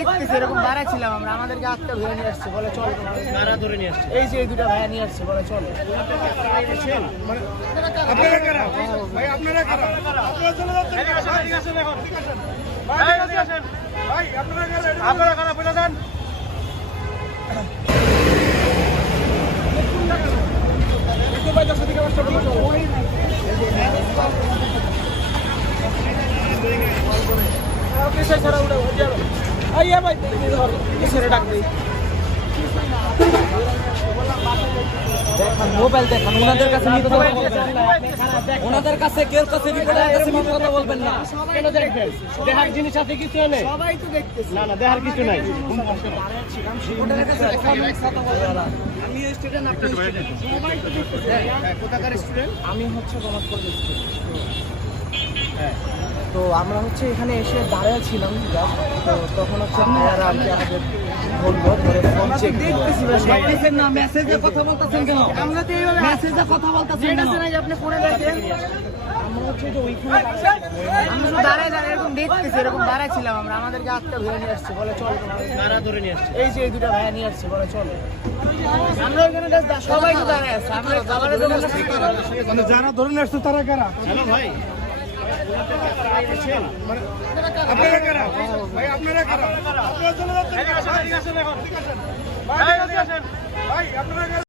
দেখতেছি এরকম দাঁড়াচ্ছিলাম আমরা, আমাদেরকে আটটা ধরে নিয়ে আসছে, বলে চল কারা ধরে নিয়ে আসছে? এই যে এই দুটা ভাইয়া নিয়ে আসছে, বলে চল। আপনারা কারা ভাই? আপনারা কারা? আপনারা চলে যাচ্ছেন। এদিকে আসেন, দেখুন। ভাই এদিকে আসেন। ভাই আপনারা কারা? আপনারা কারা বলে দেন। একটু ভাই 10 দিকে বসতে বলুন। কিসে ছাড়া উঠে যাবে? আইয়া ভাই কিসে ডাক দেই। মোবাইল দেখান, ওনাদের কাছে মিথ্যা কথা বলবেন না। ওনাদের কাছে কেউ কাছে রিপোর্টারের কাছে মিথ্যা কথা বলবেন না। কেন দেখবেন? দেখার জিনিস আছে কিছু এনে? সবাই তো দেখতেছে। না না, দেখার কিছু নাই। রিপোর্টারের কাছে দেখা মিথ্যা কথা বলবেন না। আমি স্টুডেন্ট, আপনি স্টুডেন্ট, সবাই তো দেখতেছে। কোথাকার স্টুডেন্ট? আমি হচ্ছে কমার্স কলেজের স্টুডেন্ট। তো আমরা হচ্ছে এখানে এসে দাঁড়িয়ে ছিলাম, তো তখন হচ্ছে ভাইয়ারা আর কি আমাদের বললো ধরে ফোন চেক দেখতেছি না। মেসেজে কথা বলতেছেন কেন? আমরা তো এইভাবে মেসেজে কথা বলতেছেন কেন? না যে আপনি ফোনে দেখেন। আমরা হচ্ছে যে ওইখানে আমরা শুধু দাঁড়ায় এরকম দেখতেছি, এরকম দাঁড়াচ্ছিলাম আমরা, আমাদেরকে আটটা ধরে নিয়ে আসছে, বলে চল। কারা ধরে নিয়ে আসছে? এই যে এই দুটা ভাইয়া নিয়ে আসছে, বলে চল। আমরা ওইখানে সবাই তো দাঁড়ায় আছে, আমরা খাবারের জন্য মানে যারা ধরে নিয়ে আসছে তারা কারা? হ্যালো ভাই, আপনারা কারা ভাই? আপনারা কারা? আপনারা চলে যাচ্ছেন। এদিকে আসেন, দেখুন। ভাই এদিকে আসেন। ভাই আপনারা কারা?